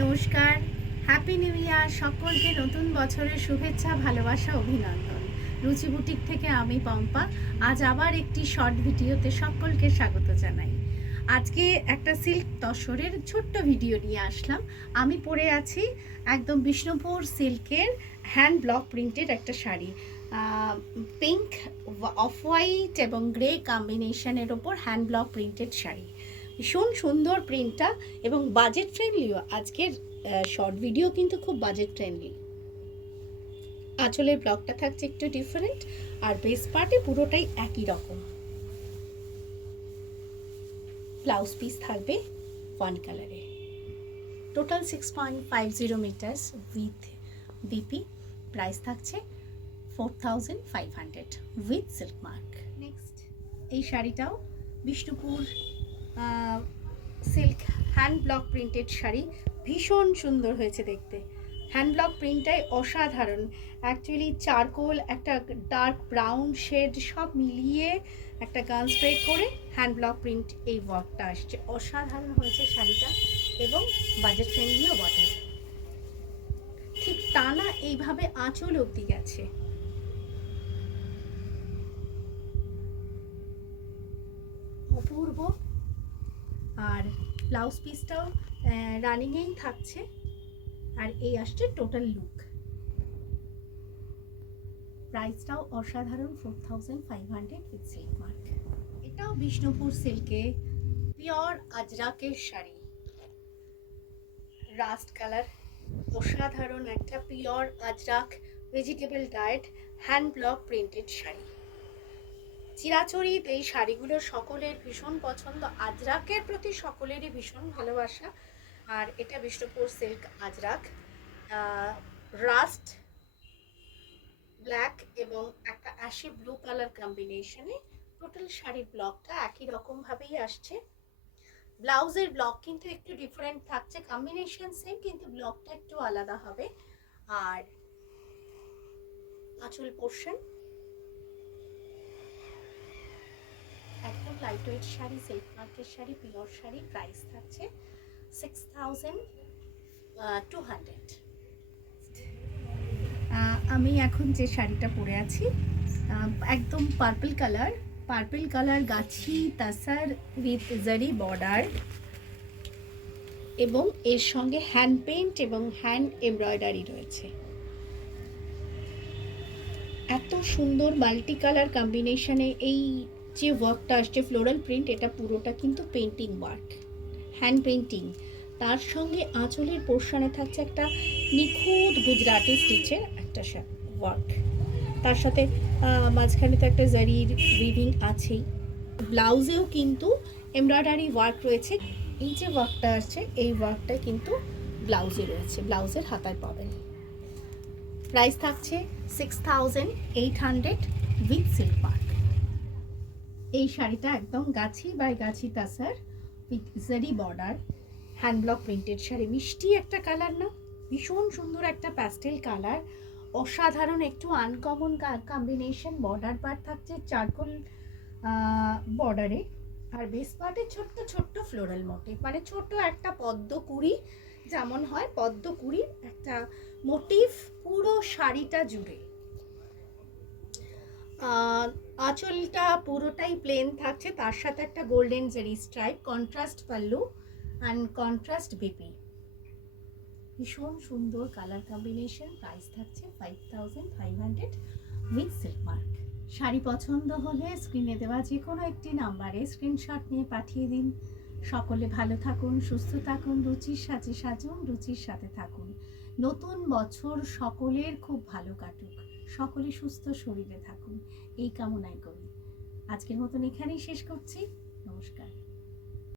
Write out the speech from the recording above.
নমস্কার, happy new year. সকলকে নতুন বছরের শুভেচ্ছা, ভালোবাসা, অভিনন্দন। রুচি বুটিক থেকে আমি পম্পা আজ আবার একটি শর্ট ভিডিওতে সকলকে স্বাগত জানাই। আজকে একটা সিল্ক তসরের ছোট্ট ভিডিও নিয়ে আসলাম। আমি পরে আছি একদম বিষ্ণুপুর সিল্কের হ্যান্ড ব্লক প্রিন্টের একটা শাড়ি, পিঙ্ক, অফ হোয়াইট এবং গ্রে কম্বিনেশনের ওপর হ্যান্ড ব্লক প্রিন্টেড শাড়ি। ভীষণ সুন্দর প্রিন্টটা এবং বাজেট ফ্রেন্ডলিও। আজকের শর্ট ভিডিও কিন্তু খুব বাজেট ফ্রেন্ডলি। আঁচলের ব্লকটা থাকছে একটু ডিফারেন্ট, আর বেস পার্টে পুরোটাই একই রকম। ব্লাউজ পিস থাকবে ওয়ান কালারে। Total 6.50 metres with BP. Price থাকছে 4500 উইথ সিল্ক মার্ক। নেক্সট এই শাড়িটাও Bishnupur silk hand block printed sari. ভীষণ সুন্দর হয়েছে দেখতে। হ্যান্ড ব্লক প্রিন্টটাই অসাধারণ। অ্যাকচুয়ালি চারকোল, একটা ডার্ক ব্রাউন শেড সব মিলিয়ে একটা গান স্প্রে করে হ্যান্ড ব্লক প্রিন্ট এই ওয়ার্কটা আসছে। অসাধারণ হয়েছে শাড়িটা এবং বাজেট ফ্রেন্ডলিও বটে। ঠিক টানা এইভাবে আঁচল অবধি গেছে। অপূর্ব। আর ব্লাউজ পিসটাও রানিংয়েই থাকছে। আর এই আসছে টোটাল লুক। প্রাইসটাও অসাধারণ, 4500 উইথ সিল্ক মার্ক। এটাও বিষ্ণুপুর সিল্কে পিওর আজরাকের শাড়ি, রাস্ট কালার। অসাধারণ একটা pure Ajrakh vegetable dyed hand block printed sari. চিরাচরিত এই শাড়িগুলো সকলের ভীষণ পছন্দ। আজরাকের প্রতি সকলেরই ভীষণ ভালোবাসা। আর এটা Bishnupur silk ajrak, rust black এবং একটা অ্যাশি ব্লু কালার কম্বিনেশনে টোটাল শাড়ির ব্লকটা একই রকম ভাবেই আসছে। ব্লাউজের ব্লক কিন্তু একটু ডিফারেন্ট থাকছে, কম্বিনেশন সেম কিন্তু ব্লকটা একটু আলাদা হবে। আর আঁচল পোর্শন একদম লাইট ওয়েট শাড়ি, সিল্ক মার্কের শাড়ি, পিওর শাড়ি। প্রাইস থাকছে 6200। আমি এখন যে শাড়িটা পরে আছি একদম পার্পল কালার গাছি তাসার উইথ জারি বর্ডার এবং এর সঙ্গে হ্যান্ড পেইন্ট এবং হ্যান্ড এমব্রয়ডারি রয়েছে। এত সুন্দর মাল্টি কালার কম্বিনেশনে এই যে ওয়ার্কটা আসছে ফ্লোরাল প্রিন্ট, এটা পুরোটা কিন্তু পেন্টিং ওয়ার্ক, হ্যান্ড পেন্টিং। তার সঙ্গে আঁচলের পোর্শনে থাকছে একটা নিখুঁত গুজরাটি স্টিচের একটা ওয়ার্ক। তার সাথে মাঝখানে তো একটা জারির উইভিং আছেই। ব্লাউজেও কিন্তু এমব্রয়ডারি ওয়ার্ক রয়েছে। এই যে ওয়ার্কটা আসছে এই ওয়ার্কটা কিন্তু ব্লাউজে রয়েছে, ব্লাউজের হাতায় পাবেন। প্রাইস থাকছে 6800 উইথ সিল্ক মার্ক। এই শাড়িটা একদম গাছি বাই গাছি তাসার উইথ জারি border hand block printed sari. মিষ্টি একটা কালার না, ভীষণ সুন্দর একটা প্যাস্টেল কালার, অসাধারণ একটু আনকমন কম্বিনেশন। বর্ডার পার্ট থাকছে চারকোল বর্ডারে, আর বেস পার্টে ছোট্ট ছোট্ট ফ্লোরাল মোটিভ, মানে ছোট একটা পদ্ম কুড়ি যেমন হয়, পদ্ম কুড়ির একটা মোটিভ পুরো শাড়িটা জুড়ে। আঁচলটা পুরোটাই প্লেন থাকছে, তার সাথে একটা গোল্ডেন জারি stripe, contrast pallu and contrast BP. ভীষণ সুন্দর কালার কম্বিনেশন। প্রাইস থাকছে 5500 উইথ সিল্ক মার্ক। শাড়ি পছন্দ হলে স্ক্রিনে দেওয়া যে কোনো একটি নাম্বারে স্ক্রিনশট নিয়ে পাঠিয়ে দিন। সকলে ভালো থাকুন, সুস্থ থাকুন, রুচির সাথে সাজুন, রুচির সাথে থাকুন। নতুন বছর সকলের খুব ভালো কাটুক, সকলে সুস্থ শরীরে থাকুন, এই কামনাই করি। আজকের মতন এখানেই শেষ করছি।